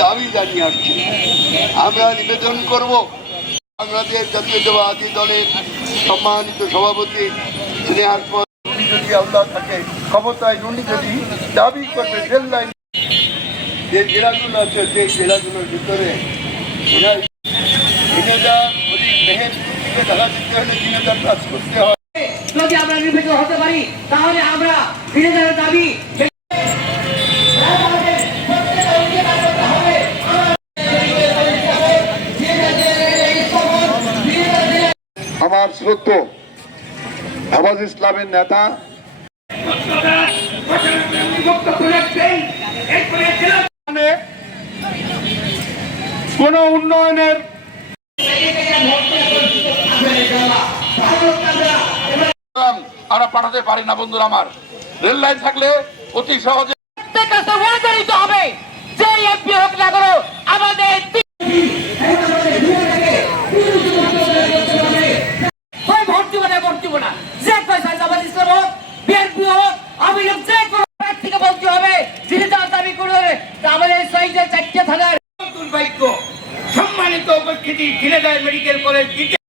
দাবি জানিয়ে আসছি। আমরা নিবেদন করব বাংলাদেশ জাতীয়তাবাদী দলের সম্মানিত সভাপতি স্নেহার পর যদি আল্লাহ থাকে ক্ষমতায় উনি যদি দাবি করবে রেল লাইন যে জেলাগুলো আছে সেই জেলাগুলোর ভিতরে কাজ করতে হয়। যদি আমরা নির্বাচিত হতে পারি তাহলে আমরা বিরোধীদের দাবি আমার শ্রদ্ধ হেফাজ ইসলামের নেতা কোন উন্নয়নের আমরা পাঠাতে পারি না বন্ধুরা। আমার রেল লাইন থাকলে অতি সহজে হবে যে এমপি হোক না করো আমাদের সম্মানিত উপস্থিতি ঝিনাইদহ মেডিকেল কলেজ